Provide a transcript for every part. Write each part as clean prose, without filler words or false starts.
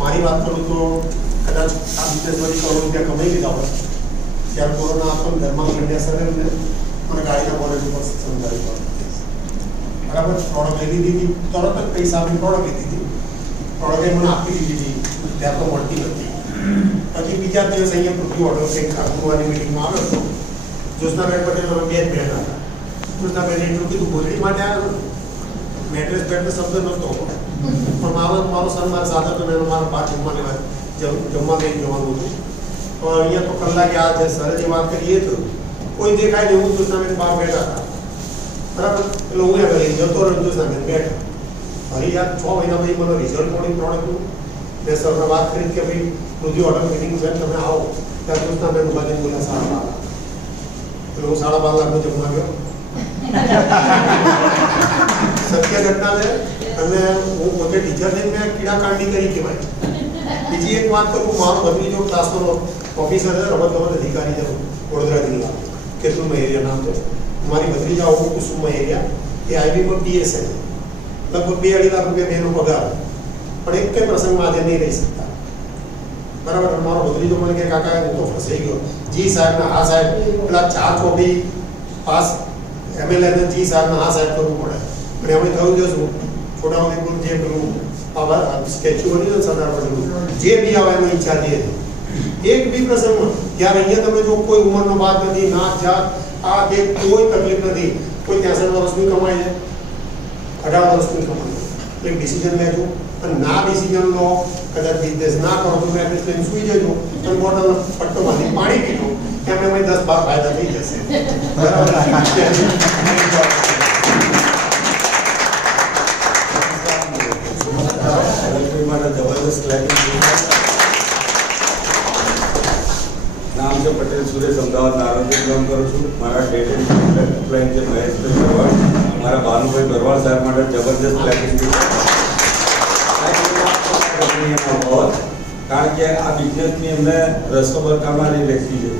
મારી વાત કરું તો કદાચ આ બિઝનેસમાંથી કરોડ રૂપિયા કમાઈ લીધા હોય ત્યારે કોરોના આપણને ઘરમાં મીડિયા સરે અને ગાડીના બોનેટ ઉપર સમજાવી પડે બરાબર. પ્રોડક્ટ લઈ લીધી હતી, તરત જ પૈસા આપી પ્રોડક્ટ લીધી હતી. પ્રોડક્ટ મને આપી દીધી હતી, ત્યાં તો મળતી નથી. પછી બીજા દિવસ અહીંયા પૃથ્વી હોટલ કંઈક આગળવાની મિટિંગમાં આવ્યો હતો. જ્યોત્સનાબેન પટેલ અમે બે જ બહેન હતા. જ્યોત્સનાબેન એટલું કીધું ગોદડી માટે મેટ્રેસ બેટ્રેસ શબ્દ નહોતો, પણ મારો સન મારા સાથે હતો ને મારા બહાર જમવા લેવા જમવા લઈને જવાનું હતું. તો અહીંયા તો કલાકે આ જે સરે જે વાત કરીએ તો કોઈ દેખાય નહીં. હું જ્યોત્સનાબેન બહાર બેઠા હતા બરાબર. એટલે હું એમ લઈને જતો રહ્યો, જ્યોત્સનાબેન બેઠા. ફરી યાર 6 મહિના પછી મને રિઝલ્ટ મળી પ્રોડક્ટનું. મેં સરને વાત કરી કે ભાઈ પૃથ્વી હોટલ મિટિંગ છે, તમે આવો. ત્યાં જ્યોત્સનાબેન ઉભા થઈને બોલ્યા 12.5 લાખ. એટલે હું 12.5 લાખનો જમવા ગયો. સત્ય ઘટના છે. અને હું પોતે ટીચર થઈને મેં કીડાકાંડી કરી કહેવાય. બીજી એક વાત કરું, મારો ભત્રીજો ક્લાસનો ઓફિસર છે, રમત અધિકારી છે વડોદરા જિલ્લા કેટલું એરિયા નામ છે. મારી ભત્રીજા આવું કુસુમ એરિયા એ આઈબીમાં પીએસએ લગભગ 2-2.5 લાખ રૂપિયા બેનો પગાર, પણ એક કઈ પ્રસંગમાં આજે નહીં રહી શકતા બરાબર. મારો ભત્રીજો મને કે કાકા હું તો ફસાઈ ગયો. જી સાહેબ ને હા સાહેબ, પેલા 4 ચોપડી પાસ એમએલએ ને જી સાહેબ ને હા સાહેબ કરવું પડે. અને અમે થયું છે શું, છોટાઉદેપુર જે પેલું સ્ટેચ્યુ બન્યું છે સરદાર પટેલનું, જે બી આવે એનો ઈચ્છા દે એક બી પ્રસંગમાં. ત્યારે અહીંયા તમે જો કોઈ ઉંમરનો બાદ નથી, નાત જાત આ જે કોઈ તકલીફ નથી. કોઈ 63 વર્ષની કમાય છે, 18 વર્ષની કમાય છે. એક ડિસિઝન લેજો અને ના ડિસિઝન લો. કદાચ બિઝનેસ ના કરો તો મેં લઈને સુઈ જજો અને બોટલ પટ્ટોમાંથી પાણી પીજો. એમ એમાં 10-12 ફાયદા થઈ જશે બરાબર. जबरदस्त नाम से पटेल सुरेश अमदावाद नारायणपुर काम करूँ छूँ. मारा डेटेड क्लाइंट છે મહેશભાઈ ભરવાડ. મારા ભાનુભાઈ ભરવાડ સાહેબ માટે જબરદસ્ત પ્લેટિંગ કારણ કે આ બિઝનેસની અમને રસ્તો બરકામાં નહીં લખી છે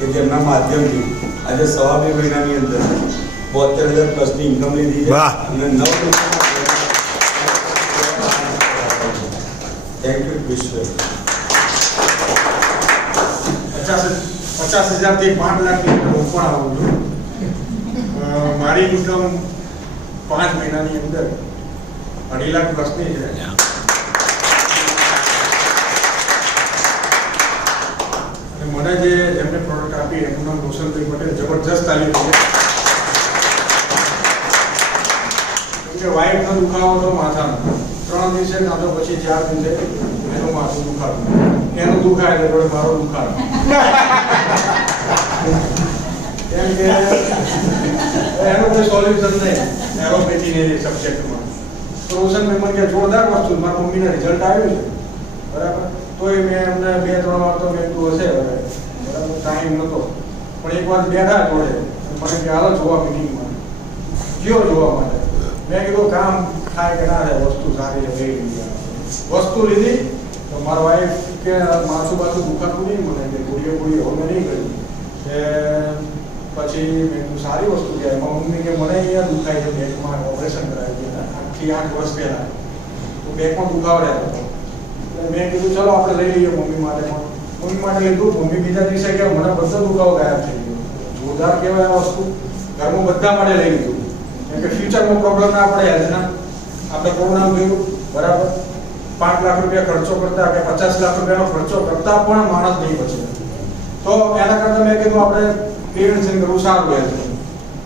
કે જેમના માધ્યમથી આજે 2.5 મહિનાની અંદર 72,000 પ્લસની ઇન્કમ લીધી છે અને 9 થેન્ક યુ વિશ્વ. 50,000 થી 5 લાખની અંદર હું પણ આવું છું. મારી ઇન્કમ 5 મહિનાની અંદર 2.5 લાખ પ્લસની છે. અને મને જેમને પ્રોડક્ટ આપી એનું નામ રોશનભાઈ પટેલ, જબરજસ્ત તાલીમ છે. કેમ કે વાઈફનો દુખાવો તો માથાનો 3 દિવસે કાં તો પછી 4 દિવસે એનું માથું દુખાવું, એનું દુખાય એટલે જોડે મારો દુખાવો. કેમ કે એનું કોઈ સોલ્યુશન નહીં એરોપેથીની સબ્જેક્ટમાં. તો રોશન મેં મને કે જોરદાર વસ્તુ, મારા મમ્મીને રિઝલ્ટ આવ્યું છે બરાબર. તોય મેં એમને 2-3 વાર તો મેં તું હશે બરાબર, ટાઈમ નહોતો. પણ એક વાર બેઠા જોડે મને કે હાલો જોવા મિટિંગમાં જીઓ જોવા માટે. મેં કીધું કામ થાય કે ના થાય, વસ્તુ સારી છે લઈ લીધી. વસ્તુ લીધી તો મારા વાઈફ કે માથું બાથું દુખાતું નહીં, મને કે ગોળીઓ હવે મેં નહીં કરી. કે પછી મેં કીધું સારી વસ્તુ છે. એમાં મમ્મી કે મને અહીંયા દુખાય છે, બેકમાં ઓપરેશન કરાવી દીધા 8 વર્ષ પહેલાં. તો બેકમાં દુખાવડે હતો. એટલે મેં કીધું ચલો આપણે લઈ લઈએ મમ્મી માટે. મમ્મી માટે લીધું. મમ્મી બીજા દિવસે કે મને બધો દુખાવો ગાયબ થઈ ગયો. જોરદાર કહેવાય આ વસ્તુ. ઘરમાં બધા માટે લઈ લીધું કેમ કે ફ્યુચરમાં પ્રોબ્લેમ ના પડે હેલ્થના. આપણે કોરોના જોયું બરાબર, 5 લાખ રૂપિયા ખર્ચો કરતા કે 50 લાખ રૂપિયાનો ખર્ચો કરતા પણ માણસ નહીં બચે. તો એના કરતાં મેં કીધું આપણે પ્રિવેન્શન કરવું સારું રહે છે.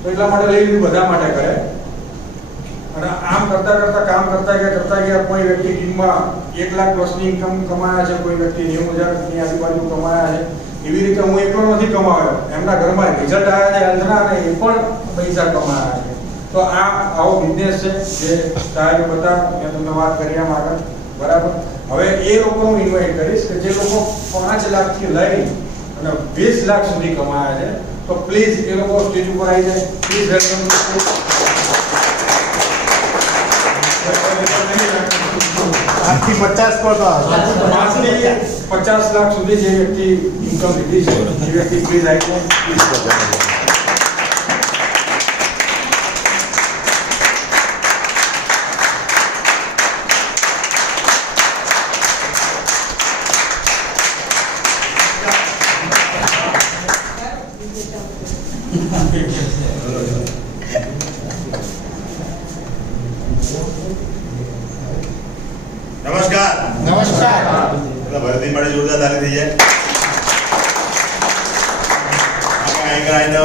તો એટલા માટે લઈ લીધું, બધા માટે કરે. અને આમ કરતા કામ કરતા ગયા કોઈ વ્યક્તિ ટીમમાં 1 લાખ પ્લસની ઇન્કમ કમાયા છે, કોઈ વ્યક્તિ 90,000ની આજુબાજુ કમાયા છે. એવી રીતે હું એકલો નથી કમાયો, એમના ઘરમાં રિઝલ્ટ આવ્યા છે હેલ્થના અને એ પણ પૈસા કમાયા છે. તો આવો બિઝનેસ છે જે સાહેબ બતા મેં તમને વાત કરી આમ આગળ બરાબર. હવે એ લોકો હું ઇન્વાઇટ કરીશ કે જે લોકો 5 લાખથી લઈ અને 20 લાખ સુધી કમાયા છે, તો પ્લીઝ એ લોકો સ્ટેજ ઉપર આવી જાય. Please welcome. 50 પર 50 લાખ સુધી જે વ્યક્તિ ઇન્કમ લીધી છે એ વ્યક્તિ પ્લીઝ આવી જાય. નમસ્કાર. એટલે ભરતી માટે જોરદાર તાળી થઈ જાય. આપણે અહીં આવીને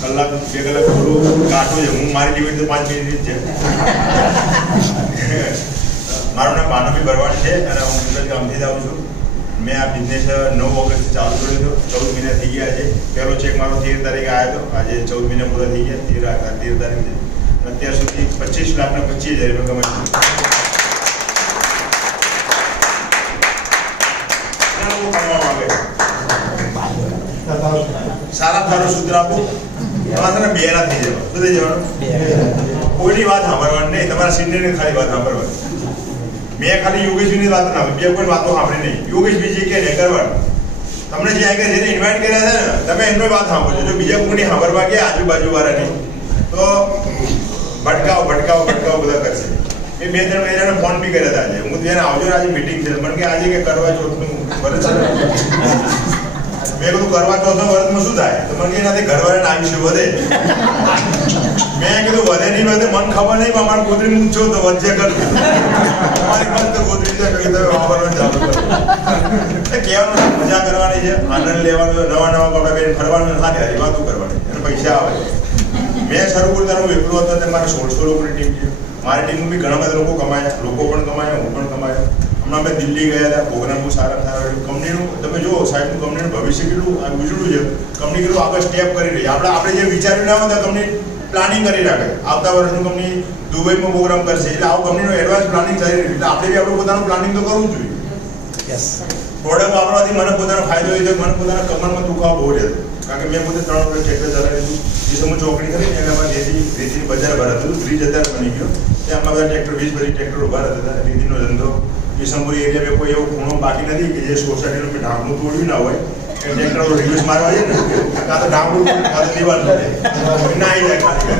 કલાક 2 કલાક થોડું કાઢવું છે. હું મારી ડિબેટ તો 5 મિનિટ જ છે. મારું નામ ભાનુભાઈ ભરવાડ છે અને હું ગુજરાત ગામથી જ આવું છું. મેં આ બિઝનેસ 9 ઓગસ્ટથી ચાલુ કર્યો હતો. 14 મહિના થઈ ગયા છે. પહેલો ચેક મારો 13 તારીખે આવ્યો હતો. આજે 14 મહિના પૂરા થઈ ગયા. 13 તારીખે અત્યાર સુધી 25 લાખના 25,000 રૂપિયા કમાઈ. સારા સારું સૂત્ર આપું. તમારે બે ના થઈ જવાનું. શું થઈ જવાનું? કોઈની વાત સાંભળવાની નહીં. તમારા સિનિયરની ખાલી વાત સાંભળવાની. મેં ખાલી યોગેશજીની વાત ના બે કોઈ વાતો સાંભળી નહીં. યોગેશજી કે નહીં કરવાનું. તમને જે આગળ જેને ઇન્વાઇટ કર્યા છે ને તમે એમની વાત સાંભળજો. જો બીજા કોઈની સાંભળવા ગયા આજુબાજુ વાળા નહીં તો ભટકાવ બધા કરશે. મેં 2-3 મહિનાનો ફોન બી કર્યા હતા આજે. હું ત્યારે આવજો આજે મીટિંગ છે. મને કે આજે કે કરવા ચોથનું વર્ષ છે. મેં કીધું કરવા ચોથના વર્ષમાં શું થાય? તો મને કે એનાથી ઘરવાળાને આયુષ્ય વધે. મેં કીધું વધે નહીં વધે મને ખબર નહીં, પણ અમારા ગોત્રી મૂકશો તો વધશે કર. અમારી પાસે તો ગોત્રી છે કે તમે વાપરવાનું ચાલુ કરો. કહેવાનું મજા કરવાની છે, આનંદ લેવાનો, નવા કપડા પહેરીને ફરવાનું, સાથે હારી વાતો કરવાની અને પૈસા આવે. મેં શરૂ કર્યું ત્યારે હું એકલો હતો ત્યારે મારે 1600 લોકોની ટીમ છે. મારી ટીમમાં બી ઘણા બધા લોકો કમાયા, લોકો પણ કમાયા, હું પણ કમાયો. હમણાં અમે દિલ્હી ગયા હતા. પ્રોગ્રામ બહુ સારા કંપનીનું તમે જુઓ સાહેબનું કંપનીનું ભવિષ્ય કેટલું ઉજળું છે. કંપની કેટલું આગળ સ્ટેપ કરી રહી. આપણે જે વિચાર્યું ના હોય કંપની પ્લાનિંગ કરી રાખે. આવતા વર્ષનું કંપની દુબઈમાં પ્રોગ્રામ કરશે એટલે આવું કંપનીનું એડવાન્સ પ્લાનિંગ થઈ રહ્યું. એટલે આપણે બી આપણું પોતાનું પ્લાનિંગ તો કરવું જ જોઈએ. પ્રોડક્ટ વાપરવાથી મને પોતાનો ફાયદો એ થયો. મને પોતાના કમરમાં દુખાવો બહુ રહેતો. કારણ કે મેં પોતે 3 વર્ષ ટ્રેક્ટર ચલાવી દીધું. જે ચોકડી કરી ને એમાં રેતીની બજાર ભરાતું 30,000 બની ગયો. ત્યાં બધા ટ્રેક્ટર 20 બધી ટ્રેક્ટર ઉભા રહેતા. રેતીનો ધંધો વિસંબુરી એરિયામાં કોઈ એવો ખૂણો બાકી નથી કે જે સોસાયટીનું મેં ઢાંકણું તોડ્યું ના હોય. એ ટ્રેક્ટરો રિવ્યુઝ મારવા છે ને કાં તો ઢાંકણું કાં તો દિવાલ તોડે ના આવી જાય ખાલી કરે.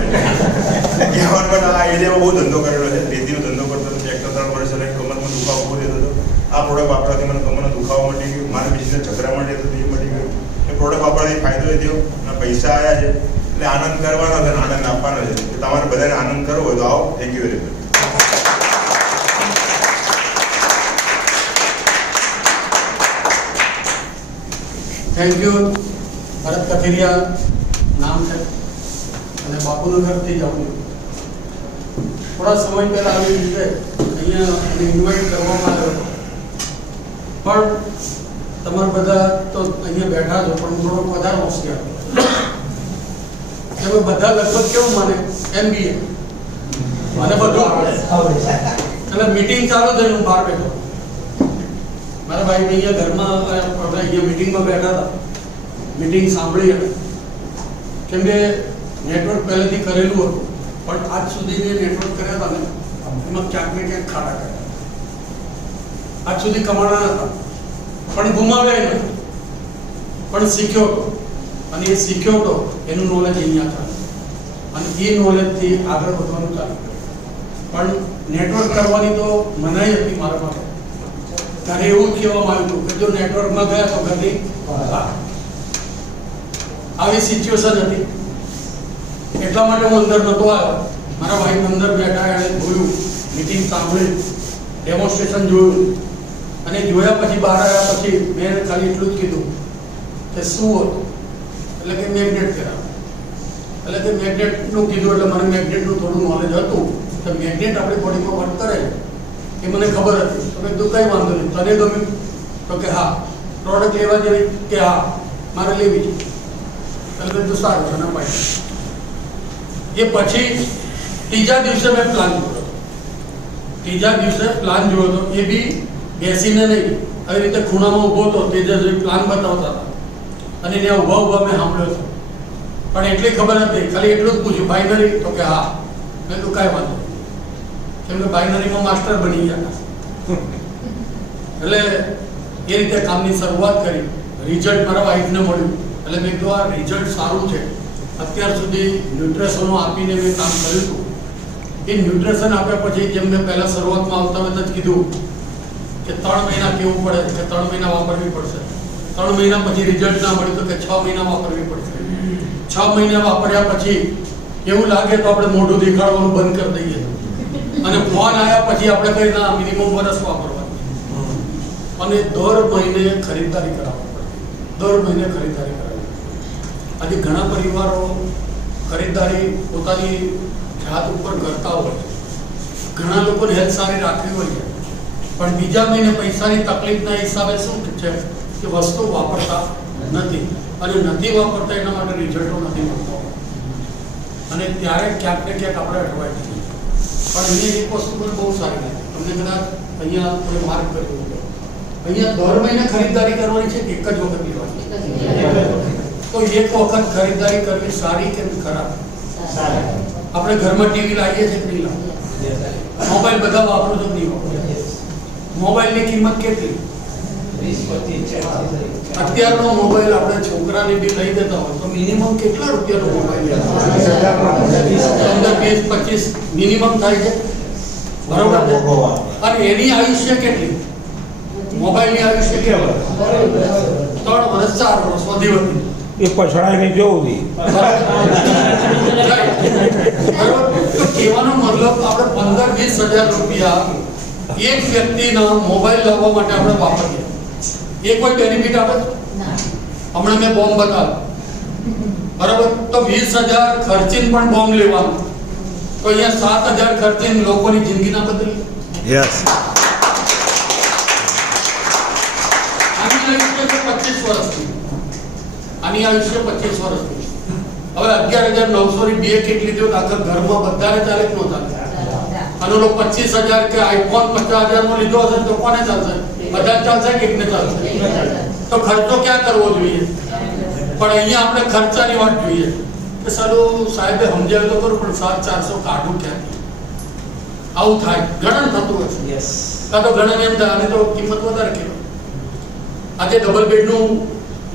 કહેવાનું પણ આ એરિયામાં બહુ ધંધો કરેલો છે. રેતીનો ધંધો કરતો હતો. ટ્રેક્ટર 3 વર્ષ લઈને કમરમાં દુખાવો બહુ રહેતો હતો. આ પ્રોડક્ટ વાપરવાથી મને કમરનો દુખાવો મટી ગયો. મારા બિઝનેસ ઝઘડા માટે હતો એ મટી ગયો. એ પ્રોડક્ટ વાપરવાથી ફાયદો એ થયો અને પૈસા આવ્યા છે. એટલે આનંદ કરવાનો છે, આનંદ આપવાનો છે. તમારે બધાને આનંદ કરવો હોય તો આવો. Thank you very much. Thank you. Bharat Kathiriya નામ છે અને બાપુનગરથી જ આવું. થોડા સમય પહેલા આવી રીતે અહીંયા મને ઇન્વાઇટ કરવામાં આવ્યો પણ તમારા બધા તો અહીંયા બેઠા છો પણ થોડોક વધારે હોશિયાર. તમે બધા લગભગ કેવું માને MBA મને બધું આવડે. એટલે મીટિંગ ચાલુ થઈ હું બહાર બેઠો. મારા ભાઈ અહીંયા ઘરમાં આપણે અહીંયા મીટિંગમાં બેઠા હતા. મીટિંગ સાંભળી હતી કેમ કે નેટવર્ક પહેલેથી કરેલું હતું પણ આજ સુધી જે નેટવર્ક કર્યા હતા ને એમાં ક્યાંક ને ક્યાંક ખાડા કર્યા. આજ સુધી કમાણા હતા પણ ગુમાવ્યા નથી પણ શીખ્યો હતો. અને એ શીખ્યો હતો એનું નોલેજ અહીંયા ચાલે અને એ નોલેજથી આગળ વધવાનું ચાલુ કર્યું. પણ નેટવર્ક કરવાની તો મનાઈ હતી મારા માટે. ત્યારે એવું જ કહેવામાં આવ્યું હતું કે જો નેટવર્કમાં ગયા તો ઘરની આવી સિચ્યુએશન હતી. એટલા માટે હું અંદર નહોતો આવ્યો. મારા ભાઈ અંદર બેઠા એણે જોયું, મીટિંગ સાંભળી, ડેમોન્સ્ટ્રેશન જોયું અને જોયા પછી બહાર આવ્યા પછી મેં ખાલી એટલું જ કીધું કે શું હતું એટલે કે મેગ્નેટ કરાવ. એટલે કે મેગ્નેટનું કીધું એટલે મને મેગ્નેટનું થોડું નોલેજ હતું કે મેગ્નેટ આપણી બોડીમાં વર્ક કરે એ મને ખબર હતી. તો મેં કીધું કંઈ વાંધો નહીં, તને ગમ્યું તો કે હા. પ્રોડક્ટ લેવા જેવી કે હા મારે લેવી છે. એટલે કીધું સારું છે ને ભાઈ. એ પછી ત્રીજા દિવસે મેં પ્લાન જોયો. ત્રીજા દિવસે પ્લાન જોયો હતો. એ બી બેસીને નહીં, આવી રીતે ખૂણામાં ઊભો હતો. તેજસ્વી પ્લાન બતાવતા હતા અને ત્યાં ઊભા મેં સાંભળ્યો હતો. પણ એટલી ખબર હતી, ખાલી એટલું જ પૂછ્યું બાઇનરી તો કે હા. મેં તો કાંઈ વાંધો કેમ કે બાઇનરીમાં માસ્ટર બની ગયા. એટલે એ રીતે કામની શરૂઆત કરી. રિઝલ્ટ મારા વાઈફને મળ્યું એટલે મેં કીધું આ રિઝલ્ટ સારું છે. અત્યાર સુધી ન્યુટ્રેશનો આપીને મેં કામ કર્યું હતું. એ ન્યુટ્રેશન આપ્યા પછી જેમ મેં પહેલાં શરૂઆતમાં આવતા વખતે જ કીધું કે 3 મહિના કેવું પડે કે 3 મહિના વાપરવી પડશે. 3 મહિના પછી રિઝલ્ટ ના મળ્યું તો કે 6 મહિના વાપરવી પડશે. 6 મહિના વાપર્યા પછી એવું લાગે તો આપણે મોઢું દેખાડવાનું બંધ કરી દઈએ અને ફોન આવ્યા પછી આપણે કઈ ના મિનિમમ વર્ષ વાપરવાનું અને દર મહિને ખરીદારી કરાવવી પડે, દર મહિને ખરીદારી કરાવવી. આજે ઘણા પરિવારો ખરીદારી પોતાની જાત ઉપર કરતા હોય, ઘણા લોકોને હેલ્થ સારી રાખવી હોય છે, પણ બીજા મહિને પૈસાની તકલીફના હિસાબે શું છે કે વસ્તુ વાપરતા નથી અને નથી વાપરતા એના માટે રિઝલ્ટો નથી મળતા અને ત્યારે ક્યાંક ને ક્યાંક આપણે અટવાઈ જઈએ. પણ અહીંયા એક વસ્તુ પણ બહુ સારી લાગે, તમને કદાચ અહીંયા કોઈ માર્ક કર્યો હોય, અહીંયા દર મહિને ખરીદારી કરવાની છે કે એક જ વખત લેવાની છે? તો એક વખત ખરીદારી કરવી સારી કે ખરાબ? આપણે ઘરમાં ટીવી લાવીએ છીએ કે નહીં લાવીએ? મોબાઈલ બધા વાપરો તો નહીં વાપરો? મોબાઈલની કિંમત કેટલી? અત્યારનો મોબાઈલ આપણે છોકરાને બી લઈ દેતા હોય તો મિનિમમ કેટલા રૂપિયાનો મોબાઈલ? 15, 20, 25 મિનિમમ થાય છે, બરોબર? અને એની આયુષ્ય કેટલી? મોબાઈલની આયુષ્ય કેવળ 3 વર્ષ 4 વર્ષ વધી વધી એ પછડાઈને જોવું તો કહેવાનો મતલબ આપણે 15-20 હજાર રૂપિયા એક વ્યક્તિના મોબાઈલ લાવવા માટે આપણે વાપરીએ, એ કોઈ બેનિફિટ આપે? હમણાં મેં બોમ્બ બતાવ્યો, બરાબર? તો 20,000 ખર્ચીને પણ બોમ્બ લેવાનો, તો અહીંયા 7,000 ખર્ચીને લોકોની જિંદગી ના બદલી. યસ. આની આયુષ્ય છે 25 વર્ષની, આની આયુષ્ય 25 વર્ષની. હવે 11,900 ની બે કિટ લીધી તો આખા ઘરમાં બધાને ચાલે કે ન ચાલે? અને લોકો 25,000 કે આઈફોન 50,000 નો લીધો હશે તો કોને ચાલશે? બધા ચાલશે કે એકને ચાલશે? તો ખર્ચો ક્યાં કરવો જોઈએ? પણ અહીંયા આપણે ખર્ચાની વાત જોઈએ કે સારું સાહેબે સમજાવ્યું તો ખરું, પણ 7,400 કાઢું ક્યાંથી? આવું થાય, ગણન થતું હશે. કાં તો ગણન એમ થાય આને તો કિંમત વધારે કહેવાય. આજે ડબલ બેડનું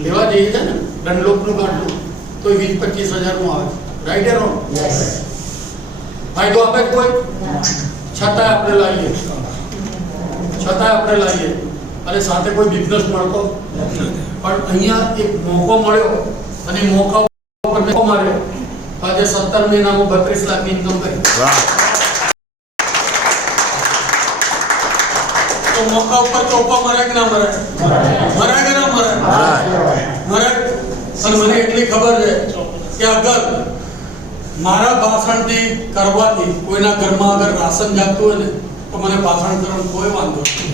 લેવા જઈએ છે ને, ડનલોપનું ગાંઠલું, તો 20-25,000 નું આવે, રાઈટ એ રોંગ? ફાયદો આપે કોઈ? છતાંય આપણે લાવીએ અને સાથે કોઈ બિઝનેસ મળતો પણ અહીંયા એક મોકો મળ્યો અને મોકા ઉપર મેં માર્યો. આજે 17 મહિનામાં 32 લાખની ઇન્કમ કરી. તો મોકા ઉપર ચોપા મરે કે ના મરે? મરે કે ના મરે? મરે. અને મને એટલી ખબર છે કે અગર મારા ભાષણથી કરવાથી કોઈના ઘરમાં અગર રાશન જાતું હોય ને તો મને ભાષણ કરવાનો કોઈ વાંધો નહીં.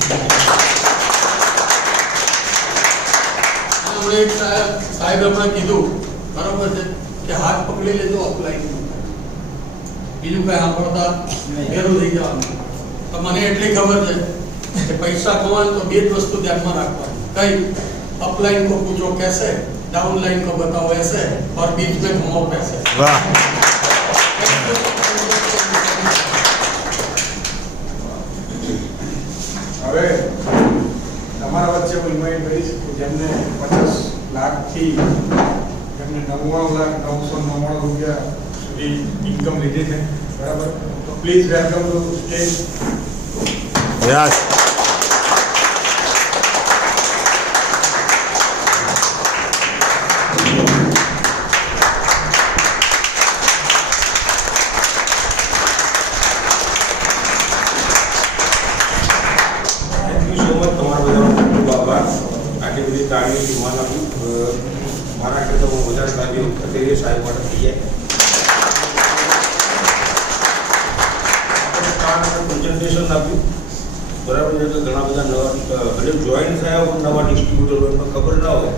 હમણાં એક સાહેબ હમણાં કીધું, બરોબર છે, કે હાથ પકડી લેતો અપ્લાય બીજું કઈ સાંભળતા ફેરું થઈ જવાનું. તો મને એટલી ખબર છે કે પૈસા કમાવાનું તો બે જ વસ્તુ ધ્યાનમાં રાખવાની. કઈ? अपलाइन को पूछो कैसे, डाउनलाइन को बताओ ऐसे, और बीच में घुमाओ पैसे. वाह. હવે તમારા વચ્ચે હું ઇન્વાઇટ કરીશ કે જેમને 50 લાખથી જેમને 99,999 રૂપિયા સુધી ઇન્કમ લીધી છે, બરાબર? તો please welcome to stage. Yes. મારા કરતા હું વધારે લાગ્યું અત્યારે સાહેબ માટે થઈ જાય પ્રેઝન્ટેશન આપ્યું, બરાબર છે. તો ઘણા બધા નવા ભલે જોઈન થયા હોય નવા ડિસ્ટ્રીબ્યુટર હોય પણ ખબર ના હોય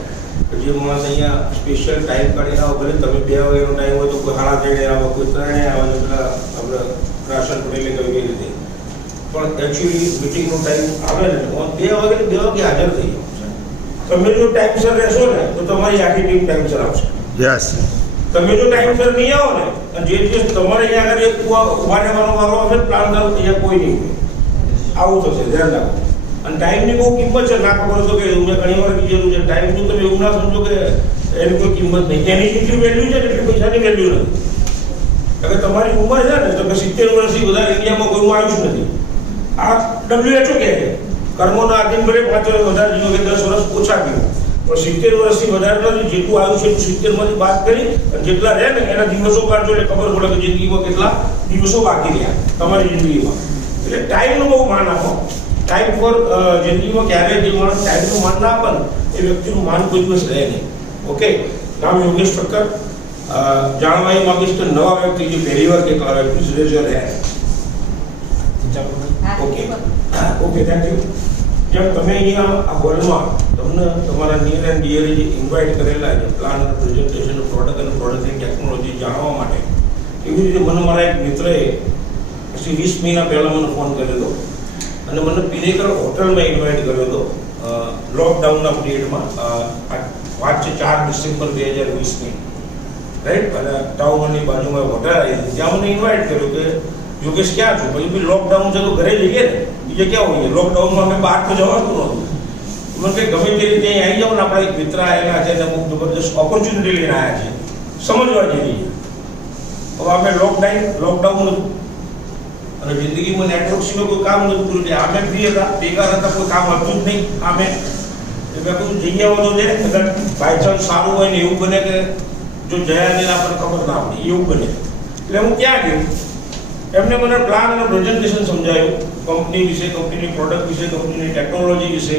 કે જે માણસ અહીંયા સ્પેશિયલ ટાઈમ કાઢીને આવો, ભલે તમે 2 વાગ્યાનો ટાઈમ હોય તો કોઈ 3:30 આવે, કોઈ 3 આવે, પેલા આપણે રાશન પટેલે કહ્યું એ રીતે. પણ એકચ્યુઅલી મિટિંગનો ટાઈમ આવે ને 2 વાગે હાજર થઈ જાઓ. તમે જો ટાઈમસર રહેશો ને તો તમારી આખી ટીમ ટાઈમસર આવશે. યસ. તમે જો ટાઈમસર નહીં આવો ને અને જે દિવસ તમારે અહીંયા આગળ એક ઉભા રહેવાનો વારો આવશે, પ્લાન કરો અહીંયા કોઈ નહીં હોય, આવું થશે. ધ્યાન રાખો. અને ટાઈમની બહુ કિંમત છે. ના ખબર તો કે મેં ઘણી વાર કીધેલું છે, ટાઈમ જો તમે એવું ના સમજો કે એની કોઈ કિંમત નહીં. એની જેટલી વેલ્યુ છે એટલી પૈસાની વેલ્યુ નથી. અગર તમારી ઉંમર છે ને તો કે 70 વર્ષથી વધારે ઇન્ડિયામાં કોઈનું આવ્યું જ નથી. આ WHO કહે છે કર્મોના આધીન ભલે 5 વર્ષ વધારે જીવો કે 10 વર્ષ ઓછા જીવો, પણ 70 વર્ષથી વધારે નથી, જેટલું આવ્યું છે એટલું 70 માંથી બાદ કરી અને જેટલા રહે ને એના દિવસો કાઢજો એટલે ખબર પડે કે જિંદગીમાં કેટલા દિવસો બાકી રહ્યા તમારી જિંદગીમાં. એટલે ટાઈમનું બહુ માન આપો. ટાઈમ ફોર જિંદગીમાં ક્યારેય જે માણસ ટાઈમનું માન ના આપે ને એ વ્યક્તિનું માન કોઈ દિવસ રહે નહીં. ઓકે, નામ યોગેશ ઠક્કર. જાણવા એ માંગીશ કે નવા વ્યક્તિ જે પહેલી વાર કેટલા વ્યક્તિ rays your hand. Okay okay, thank you. જેમ તમે અહીંયા આ હોલમાં તમને તમારા નિયર એન્ડ ડિયરે જે ઇન્વાઇટ કરેલા છે પ્લાન પ્રેઝન્ટેશન પ્રોડક્ટ અને પ્રોડક્ટની ટેકનોલોજી જાણવા માટે, એવી રીતે મને મારા એક મિત્રએ પછી 20 મહિના પહેલાં મને ફોન કર્યો હતો અને મને પિનેકર હોટલમાં ઇન્વાઇટ કર્યો હતો લોકડાઉનના પિરિયડમાં. વાત છે 4 ડિસેમ્બર 2020ની, રાઈટ. અને ટાઉનની બાજુમાં હોટલ આવી હતી, ત્યાં મને ઇન્વાઇટ કર્યો કે યોગેશ ક્યાં છો? પછી બી લોકડાઉન છે તો ઘરે જઈએ ને, બીજે ક્યાં હોઈએ? લોકડાઉનમાં અમે બહાર તો જવાનું નહોતું. મને કંઈ ગમે તે રીતે અહીં આવી જાઓ ને, આપણા એક મિત્ર આવેલા છે અને અમુક જબરદસ્ત ઓપોર્ચ્યુનિટી લઈને આવ્યા છે, સમજવા જેવી. હવે અમે લોકડાઉન હતું અને જિંદગીમાં નેટવર્ક સિવાય કોઈ કામ નહોતું કર્યું. અમે ફ્રી હતા, બેકાર હતા, કોઈ કામ હતું જ નહીં. અમે મેં બધું જઈ આવવાનું છે, અગર બાય ચાન્સ સારું હોય ને એવું બને કે જો જયા ને આપણને ખબર ના પડે એવું બને. એટલે હું ક્યાં ગયો, એમને મને પ્લાન અને પ્રેઝન્ટેશન સમજાયું, કંપની વિશે, કંપનીની પ્રોડક્ટ વિશે, કંપનીની ટેકનોલોજી વિશે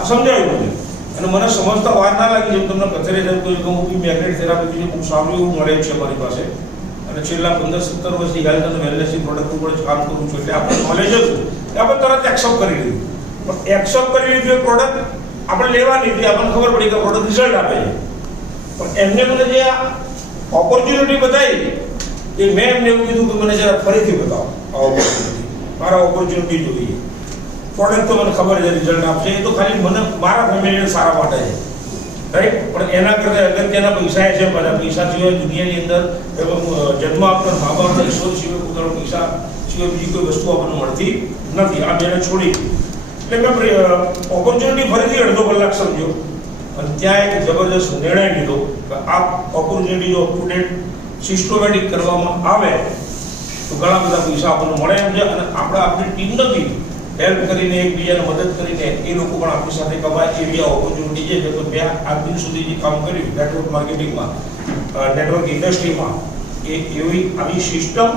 આ સમજાવ્યું મને. અને મને સમજતા વાર ના લાગી. જેમ તમને કચેરી જવું તો હું મેગ્નેટ થેરાપી વિશે બહુ સારું એવું મળે છે મારી પાસે, અને છેલ્લા 15-17 વર્ષથી હેલ્થ અને વેલનેસની પ્રોડક્ટ ઉપર જ કામ કરું છું. એટલે આપણે નોલેજ હતું એ આપણે તરત એક્સેપ્ટ કરી લીધું. પણ એક્સેપ્ટ કરી લીધું એ પ્રોડક્ટ આપણે લેવાની હતી, આપણને ખબર પડી કે પ્રોડક્ટ રિઝલ્ટ આપે છે. પણ એમને મને જે આ ઓપોર્ચ્યુનિટી બતાવી એ મેં એમને એવું કીધું કે મને જરા ફરીથી બતાવો આ ઓપોર્ચ્યુનિટી, મારા ઓપોર્ચ્યુનિટી જોઈએ. પ્રોડક્ટ તો મને ખબર છે રિઝલ્ટ આપશે, એ તો ખાલી મને મારા ફેમિલીને સારા માટે છે, રાઈટ. પણ એના કરતાં અગત્યના પૈસા છે, બધા પૈસા સિવાય દુનિયાની અંદર જન્મ આપનાર મા બાપના ઈશ્વર સિવાય પોતાના પૈસા સિવાય બીજી કોઈ વસ્તુ આપણને મળતી નથી. આ બેને છોડી. એટલે મેં ઓપોર્ચ્યુનિટી ફરીથી અડધો કલાક સમજ્યો અને ત્યાં એક જબરદસ્ત નિર્ણય લીધો કે આ ઓપોર્ચ્યુનિટી જો અપ ટુ ડેટ સિસ્ટમેટિક કરવામાં આવે તો ઘણા બધા પૈસા આપણને મળે એમ છે. અને આપણે આપણી ટીમ નથી હેલ્પ કરીને એકબીજાને મદદ કરીને એ લોકો પણ આપણી સાથે કમાય એવી આ ઓપોર્ચ્યુનિટી છે. તો મેં આજ દિન સુધી જે કામ કર્યું નેટવર્ક માર્કેટિંગમાં, નેટવર્ક ઇન્ડસ્ટ્રીમાં, એ એવી આવી સિસ્ટમ,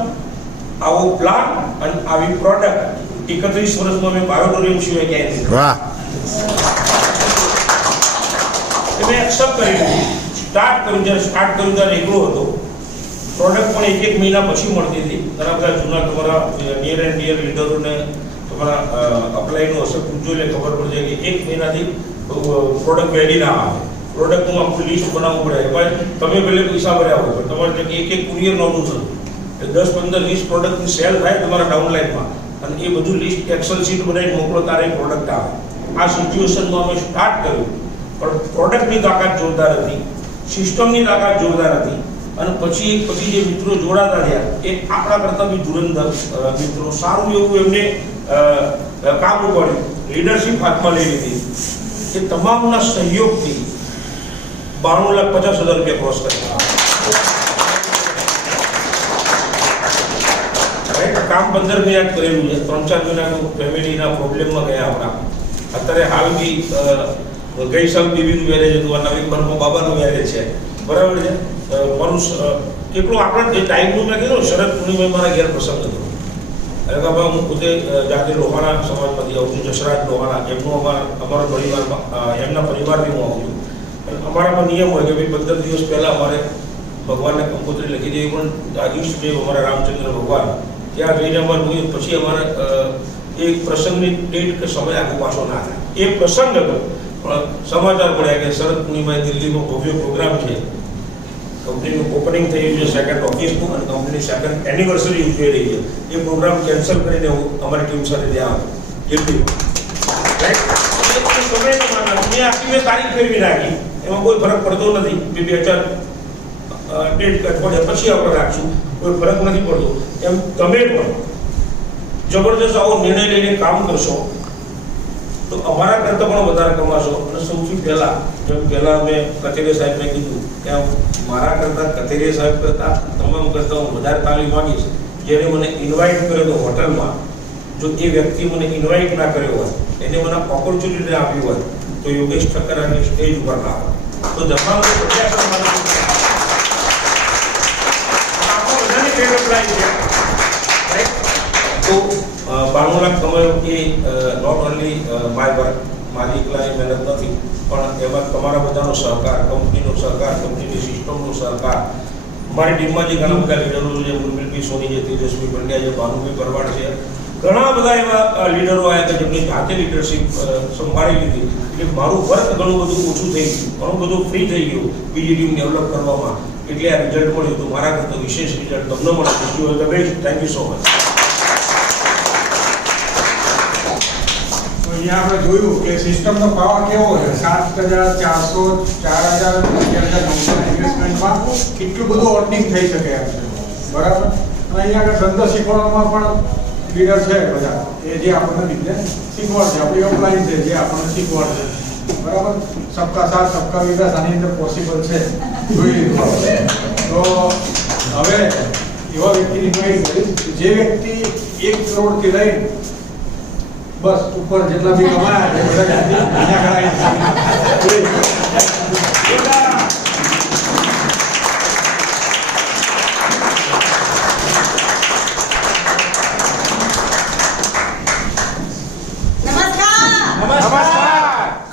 આવો પ્લાન અને આવી પ્રોડક્ટ 31 વર્ષમાં મેં બાયોટોરિયમ સિવાય ક્યાંય નહીં. વાહ. મેં એક્સેપ્ટ કરી લીધું. સ્ટાર્ટ કર્યું ત્યારે એકલો હતો. પ્રોડક્ટ પણ એક મહિના પછી મળતી હતી. ઘણા બધા જૂના તમારા નિયર એન્ડ ડિયર લીડરોને તમારા અપ્લાયનું હશે, પૂછજો એટલે ખબર પડશે કે 1 મહિનાથી પ્રોડક્ટ વેલી ના આવે. પ્રોડક્ટનું આખું લિસ્ટ બનાવવું પડે. એમાં તમે પહેલે પૈસા ભર્યા હોય પણ તમારે એક કુરિયર નોંધવું છે. 10, 15, 20 પ્રોડક્ટની સેલ થાય તમારા ડાઉનલાઈનમાં અને એ બધું લિસ્ટ એક્સેલ શીટ બનાવીને મોકલો તારે પ્રોડક્ટ આવે. આ સિચ્યુએશનમાં અમે સ્ટાર્ટ કર્યું. પણ પ્રોડક્ટની તાકાત જોરદાર હતી, સિસ્ટમની તાકાત જોરદાર હતી. અને પછી જે મિત્રો જોડાતા થયા એ આપણા કરતાં બી ધુરંધર મિત્રો, સારું એવું એમને કામ ઉપાડ્યું, લીડરશિપ હાથમાં લઈ લીધી. એ તમામના સહયોગથી 92,50,000 રૂપિયા ક્રોસ કર્યા. કામ 15 મિનિટ કરેલું છે. 3-4 મહિના ફેમિલીના પ્રોબ્લેમમાં ગયા આપણા. અત્યારે હાલ બી ગઈ સાલ બેબીનું મેરેજ હતું, નવેમ્બરમાં બાબાનું મેરેજ છે, બરાબર છે. મારું કેટલું આપણે જે ટાઈમનું મેં કીધું શરદ પૂર્ણિમા મારા ઘેર પ્રસંગ હતો. એટલે કે હું પોતે જાતે લોહાણા સમાજમાંથી આવું છું, જસરાજ લોહાણા, એમનું અમારા પરિવારમાં એમના પરિવારથી હું આવું છું. અમારામાં નિયમ હોય કે ભાઈ 15 દિવસ પહેલાં અમારે ભગવાનને કંકોત્રી લખી દેવી. પણ આ ઈષ્ટદેવ અમારા રામચંદ્ર ભગવાન ત્યાં જઈને અમારે પછી અમારે એ પ્રસંગની ડેટ કે સમય આખો પાછો ના થાય. એ પ્રસંગ હતો પણ સમાચાર પડ્યા કે શરદ પૂર્ણિમાએ દિલ્હીમાં ભવ્ય પ્રોગ્રામ છે, કંપનીનું ઓપનિંગ થયું છે, સેકન્ડ ઓફિસનું, અને કંપની સેકન્ડ એનિવર્સરી ઉજવી રહી છે. એ પ્રોગ્રામ કેન્સલ કરીને હું અમારી ટીમ સાથે ત્યાં દિલ્હીમાં આખી મેં તારીખ ફેરવી નાખી. એમાં કોઈ ફરક પડતો નથી. 2-4 ડેટ અઠવાડિયા પછી આપણે રાખશું, કોઈ ફરક નથી પડતો. એમ તમે પણ જબરજસ્ત આવો નિર્ણય લઈને કામ કરશો તો અમારા કરતાં પણ વધારે કમાશો. અને સૌથી પહેલાં જેમ પહેલાં મેં કચેરી સાહેબને કીધું કે મારા કરતાં કચેરી સાહેબ કરતાં તમામ કરતાં હું વધારે તાલીમ માંગીશ. જેને મને ઇન્વાઇટ કર્યો હતો હોટલમાં, જો એ વ્યક્તિ મને ઇન્વાઇટ ના કર્યો હોય, એને મને ઓપોર્ચ્યુનિટી આપી હોય તો યોગેશ ઠક્કર અને સ્ટેજ ઉપર લાવો. તો તમામ પ્રત્યાશા આપણો બધાની ફેવરેટ પ્રાઇઝ છે, રાઈટ? તો 92 લાખ કમાયો એ નોટ ઓનલી માય વર્ક, મારી એકલાની મહેનત નથી, પણ એમાં તમારા બધાનો સહકાર, કંપનીનો સહકાર, કંપનીની સિસ્ટમનો સહકાર, મારી ટીમમાં જે ઘણા બધા લીડરો છે, મુરમીલભાઈ સોની છે, તેજસ્વી પંડ્યા છે, ભાનુભાઈ પરમાર છે, ઘણા બધા એવા લીડરો આવ્યા કે જેમની જાતે લીડરશિપ સંભાળી લીધી. એટલે મારું વર્ક ઘણું બધું ઓછું થઈ ગયું, ઘણું બધું ફ્રી થઈ ગયું બીજી ટીમ ડેવલપ કરવામાં. એટલે આ રિઝલ્ટ મળ્યું. તો મારા કરતાં વિશેષ રિઝલ્ટ તમને મળે. You all the best. Thank you so much. અહીંયા આપણે જોયું કે સિસ્ટમનો પાવર કેવો છે. 7,400 4,000 ઇન્વેસ્ટમેન્ટમાં કેટલું બધું અર્નિંગ થઈ શકે એમ છે, બરાબર? અને અહીંયા આગળ ધંધો શીખવાડવામાં પણ લીડર છે બધા, એ જે આપણને બિઝનેસ શીખવાડશે, આપણી અપલાઈન છે જે આપણને શીખવાડશે, બરાબર? સબકા સાથ સબકા વિકાસ આની અંદર પોસિબલ છે, જોઈ લીધું આપણે. તો હવે એવા વ્યક્તિની ઇન્વાઇટ કરીશ જે વ્યક્તિ 1 કરોડથી લઈને બસ ઉપર જેટલા બી કમાયા છે બધા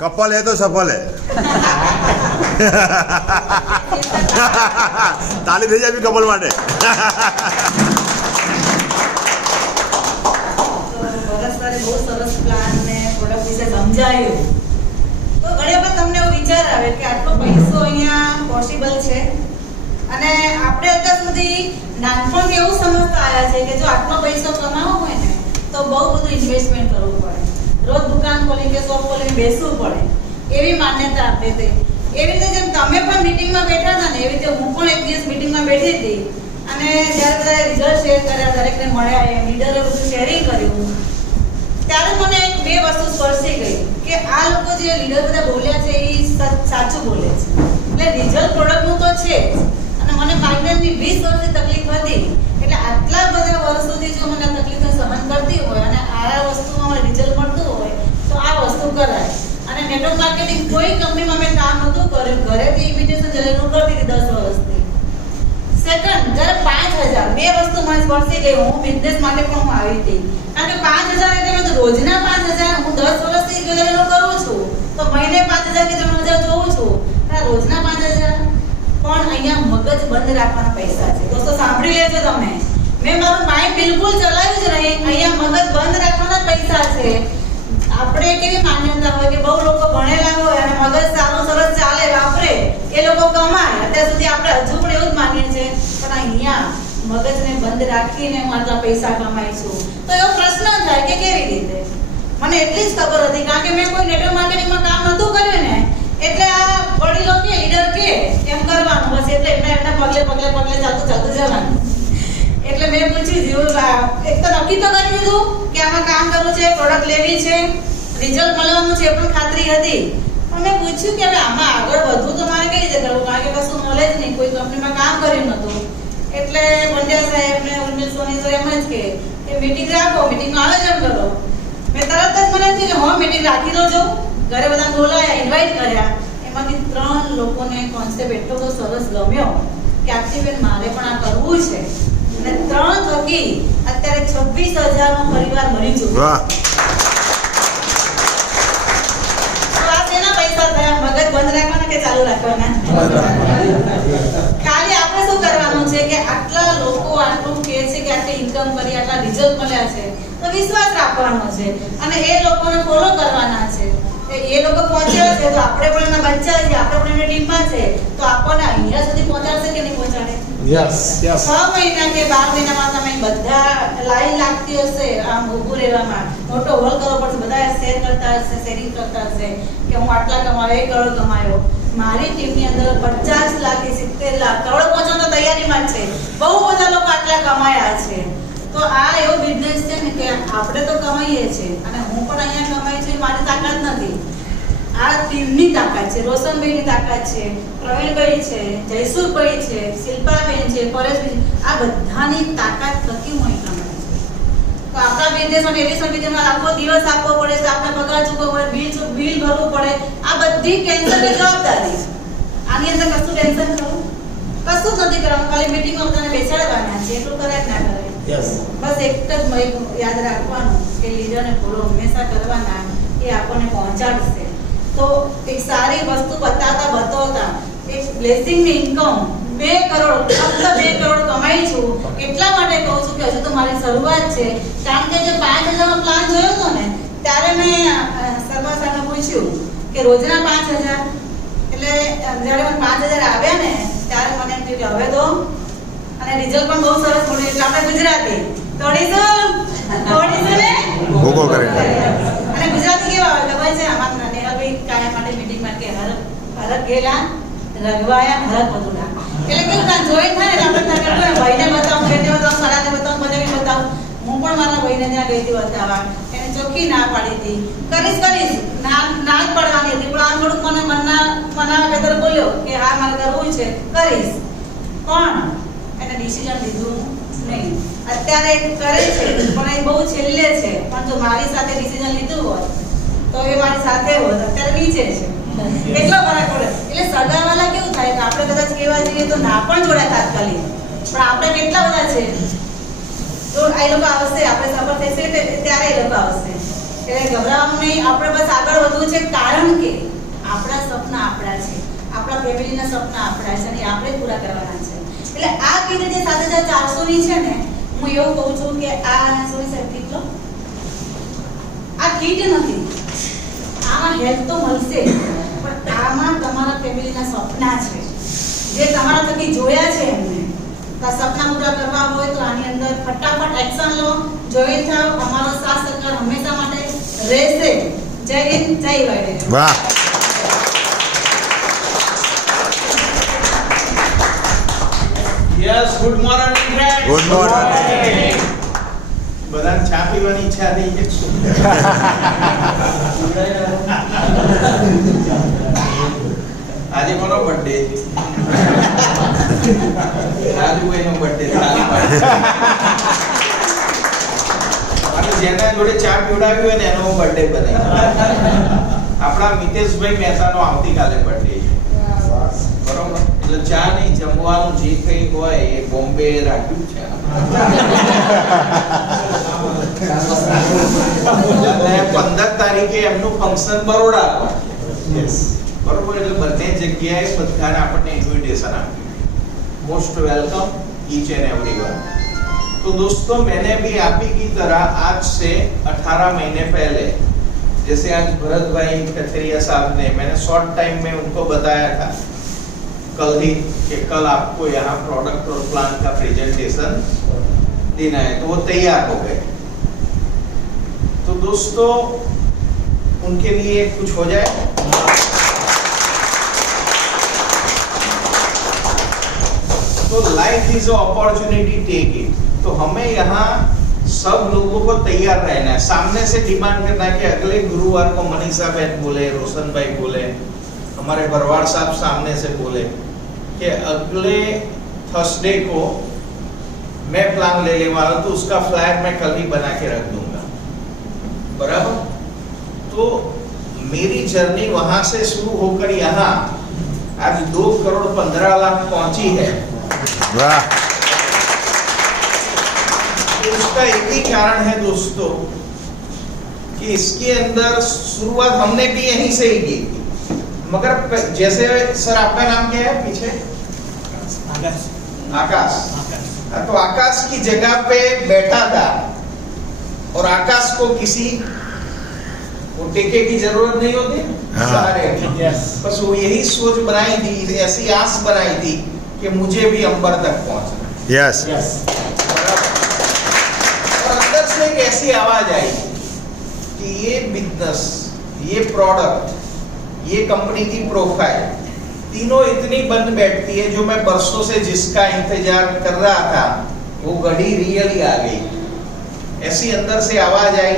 कपल है तो सफल है. ताली થઈ જાય કપલ માટે. બહુ સરસ પ્લાન ને પ્રોડક્ટ વિશે સમજાયું. તો ઘણી વખત તમને એવો વિચાર આવે કે આટલો પૈસો અહીંયા પોસિબલ છે, અને આપણે અત્યાર સુધી નાનપણથી એવું સમજતા આવ્યા છે કે જો આટલો પૈસો કમાવો હોય ને તો બહુ બધું ઇન્વેસ્ટમેન્ટ કરવું પડે, રોજ દુકાન ખોલી કે શોપ ખોલીને બેસવું પડે, એવી માન્યતા આપણે તે. એવી રીતે જેમ તમે પણ મીટિંગમાં બેઠા હતા ને એવી રીતે હું પણ એક દિવસ મીટિંગમાં બેઠી હતી, અને જ્યારે બધા રિઝલ્ટ શેર કર્યા, દરેકને મળ્યા, એ લીડરે બધું શેરિંગ કર્યું, ત્યારે મને બે વસ્તુ સ્પર્શી ગઈ કે આ લોકો જે લીડર બધા બોલ્યા છે એ સાચું બોલે છે. એટલે રિઝલ્ટ પ્રોડક્ટનું તો છે જ, અને મને માઇગ્રેનની 20 વર્ષની તકલીફ હતી. એટલે આટલા બધા વર્ષોથી જો મને તકલીફને સહન કરતી હોય અને આ વસ્તુમાં મને રિઝલ્ટ મળતું હોય તો આ વસ્તુ કરાય. અને નેટવર્ક માર્કેટિંગ કોઈ કંપનીમાં મેં કામ નહોતું કર્યું, ઘરેથી ઇન્વિટેશન જલેનું કરતી હતી 10 વર્ષથી. સેકન્ડ, જ્યારે 5,000 બે વસ્તુ મને સ્પર્શી ગઈ. હું બિઝનેસ માટે પણ હું આવી હતી, કારણ કે 5,000 એટલે મેં રોજના 5,000, હું 10 વર્ષથી જલેનું કરું છું તો મહિને 5,000 કે 3,000 જોઉં છું, રોજના 5,000. પણ અહીંયા મગજ બંધ રાખવાના પૈસા છે. દોસ્તો સાંભળી લેજો તમે, મેં મારું માઇન્ડ બિલકુલ ચલાવ્યું જ નહીં. અહીંયા મગજ બંધ રાખવાના પૈસા છે. આપણે કેવી માન્યતા હોય કે બહુ લોકો ભણેલા હોય અને મગજ સારું સરસ ચાલે વાપરે એ લોકો કમાય. અત્યાર સુધી આપણે હજુ પણ એવું જ માનીએ છીએ, પણ અહીંયા મગજને બંધ રાખીને હું આટલા પૈસા કમાઈ છું. તો એવો પ્રશ્ન થાય કે કેવી રીતે? મને એટલી જ ખબર હતી, કારણ કે મેં કોઈ નેટવર્ક માર્કેટિંગમાં કામ નહોતું કર્યું ને, એટલે આ વડીલો કે લીડર કે એમ કરવાનું બસ. એટલે એમના પગલે ચાલતું જવાનું. એટલે મેં પૂછ્યું જીવનભાઈ, એક તો નક્કી તો કરી દીધું કે આમાં કામ કરવું છે, પ્રોડક્ટ લેવી છે, રિઝલ્ટ મળવાનું છે, એ પણ ખાતરી હતી. પણ મેં પૂછ્યું કે હવે આમાં આગળ વધવું તો મારે કઈ રીતે કરવું, કારણ કે કશું નોલેજ નહીં, કોઈ કંપનીમાં કામ કર્યું નહોતું. એટલે પંડ્યા સાહેબ ને ઉર્મિલ સોની તો એમ જ કે મીટિંગ રાખો, મીટિંગમાં આયોજન કરો. મેં તરત જ મને થયું કે હા મીટિંગ રાખી દો. જો ઘરે બધા બોલાયા, ઇન્વાઇટ કર્યા, એમાંથી 3 લોકોને કોન્સેપ્ટ એટલો બધો સરસ ગમ્યો કે આખી મારે પણ આ કરવું છે. અને 3 થકી અત્યારે 26,000 નો પરિવાર મળી ચૂક્યો. વાહ. તો આ તેના પૈસા થયા. મગજ બંધ રાખવાના કે ચાલુ રાખવાના? ખાલી આપણે શું કરવાનું છે કે આટલા લોકો આટલું કહે છે કે આટલી ઇન્કમ કરી, આટલા રિઝલ્ટ મળ્યા છે, તો વિશ્વાસ રાખવાનો છે અને એ લોકોને ફોલો કરવાના છે. એ લોકો પહોંચ્યા છે તો આપણે પણ એના બચ્ચા છે, આપણે પણ એમની ટીમમાં છે, તો આપણને અહીંયા સુધી પહોંચાડશે કે નહીં પહોંચાડે? Yes yes. 6 મહિના કે 12 મહિનામાં તમે બધા લાઈન લાગતી હશે આમ ઊભું રહેવામાં, મોટો હોલ કરવો પડશે, બધા શેર કરતા હશે, શેરિંગ કરતા હશે કે હું આટલા કમાયો, 1 કરોડ કમાયો. મારી ટીમની અંદર 50 લાખ થી 70 લાખ કરોડ પહોંચવાની તૈયારીમાં છે. બહુ બધા લોકો આટલા કમાયા છે. તો આ એવો બિઝનેસ છે ને કે આપણે તો કમાઈએ છીએ, અને હું પણ અહીંયા કમાઈ છું. મારી તાકાત નથી, આ ટીમની તાકાત છે. રોશનભાઈની તાકાત છે, પ્રવીણભાઈ છે, જયસુરભાઈ છે, શિલ્પાબેન છે, પરેશભાઈ, આ બધાની તાકાત થકી હું અહીં કમાઈ છું. તો આપણા વિદેશમાં એડિશનલ વિદેશમાં આખો દિવસ આપવો પડે છે, આપણે પગાર ચૂકવવો પડે, બિલ ભરવું પડે, આ બધી કેન્સરની જવાબદારી. આની અંદર કશું ટેન્શન ખરું? કશું જ નથી કરવાનું, ખાલી મીટિંગમાં બધાને બેસાડવાના છે, એટલું કરે જ ના કરે. બસ એક જ યાદ રાખવાનું કે લીડરને ફોલો હંમેશા કરવાના, એ આપણને પહોંચાડશે. તો એક સારી વસ્તુ બતાવતા એક બ્લેસિંગની ઇન્કમ 2 કરોડ, ફક્ત 2 કરોડ કમાઈ છું. એટલા માટે કહું છું કે હજુ તો મારી શરૂઆત છે. કારણ કે જે 5000 નો પ્લાન જોયો હતો ને, ત્યારે મેં શર્મા સાહેબને પૂછ્યું કે રોજના 5000, એટલે જ્યારે મને 5000 આવ્યા ને ત્યારે મને એમ થયું કે હવે તો, અને રિઝલ્ટ પણ બહુ સરસ મળ્યું. એટલે આપણે ગુજરાતી થોડીશું ને ભૂકો કરે. અને ગુજરાતી કેવા હોય ખબર છે? અમારા નેહાભાઈ કાયા માટે મીટિંગમાં કે હરક ગયેલા રગવાયા હરક વધુડા, એટલે કેવું કાં જોઈન થાય એટલે આપણે ત્યાં ભાઈને બતાવું, બેને બતાવું, સડાને બતાવું, બધાને બતાવું. હું પણ મારા ભાઈને ત્યાં ગઈ હતી બતાવવા, એને ચોખ્ખી ના પાડી હતી, કરીશ ના જ પડવાની હતી. પણ આ થોડુંક મને મનાવા ખાતર બોલ્યો કે હા મારે કરવું છે, કરીશ. પણ એને ડિસિઝન લીધું નહીં. અત્યારે કરે છે પણ એ બહુ છેલ્લે છે. પણ જો મારી સાથે ડિસિઝન લીધું હોત તો એ મારી સાથે હોત. અત્યારે નીચે છે. એટલો ફરક પડે. એટલે સગાવાલા કેવું થાય કે આપણે કદાચ કહેવા જઈએ તો ના પણ જોડાય તાત્કાલિક, પણ આપણે કેટલા બધા છે તો આ લોકો આવશે, આપણે સફળ થશે ત્યારે એ લોકો આવશે. એટલે ગભરાવાનું નહીં, આપણે બસ આગળ વધવું છે. કારણ કે આપણા સપના આપણા છે, આપણા ફેમિલીના સપના આપણા છે અને આપણે પૂરા કરવાના છે. એટલે આ કીધે જે 7400 ની છે ને, હું એવું કહું છું કે આ સોરી સાહેબ કેટલો આ કીટ નથી, આમાં હેલ્પ તો મળશે, પણ આમાં તમારા ફેમિલીના સપના છે જે તમારા થકી જોયા છે એમને. તો આ સપના પૂરા કરવા હોય તો આની અંદર ફટાફટ એક્શન લો, જોઈન થાઓ. અમારો સાથ સહકાર હંમેશા માટે રહેશે. જય હિન્દ, જય વાયડે. વાહ. Yes, good morning friends. Good morning. બધાને ચા પીવાની ઈચ્છા થઈ છે. આજે કોનો બર્થડે છે? રાજુભાઈનો બર્થડે છે. અને જેના જોડે ચા પીવડાવી હોય ને એનો બર્થડે બનાવી. આપણા મિતેશભાઈ મહેતાનો આવતીકાલે બર્થડે છે. બરોબર? એટલે ચા નહીં, જમવાનું જે કંઈ હોય એ બોમ્બે રાખ્યું છે. અને 15 તારીખે એમનું ફંક્શન બરોડા પર. બરોબર? એટલે બંને જગ્યાએ બધાને આપણને ઇન્વિટેશન આપ્યું. Most welcome each and everyone. तो दोस्तों, मैंने भी आप ही की तरह आज से 18 महीने पहले, जैसे आज भरत भाई कचरिया साहब ने, मैंने शॉर्ट टाइम में उनको बताया था कल ही कि कल आपको यहाँ प्रोडक्ट और प्लान का प्रेजेंटेशन देना है, तो वो तैयार हो गए। तो दोस्तों, उनके लिए कुछ हो जाए। तो life is opportunity, take it. तो हमें यहाँ सब लोगों को तैयार रहना है। सामने से डिमांड करना है कि अगले गुरुवार को मनीषा बहन बोले, रोशन भाई बोले, हमारे भरवाड़ साहब सामने से बोले कि अगले थर्सडे को मैं प्लान लेने वाला हूं, तो उसका फ्लैग मैं कल ही बना के रख दूंगा। बराबर? तो मेरी जर्नी वहां से शुरू होकर यहाँ आज 2,15,00,000 पहुंची है। वाह। उसका एक ही कारण है दोस्तों कि इसके अंदर शुरुआत हमने भी यहीं से ही की थी। मगर जैसे सर, आपका नाम क्या है पीछे? आकाश। तो आकाश की जगह पे बैठा था और आकाश को किसी वो टेके की जरूरत नहीं होती, सहारे की। बस वो यही सोच बनाई थी, ऐसी आस बनाई थी कि मुझे भी अंबर तक पहुंचना। यस। और अंदर से एक ऐसी आवाज आई कि ये बिजनेस, ये प्रोडक्ट, ये कंपनी की प्रोफाइल, तीनों इतनी बन बैठती है। जो मैं बरसों से जिसका इंतजार कर रहा था, वो घड़ी रियली आ गई। ऐसी अंदर से आवाज आई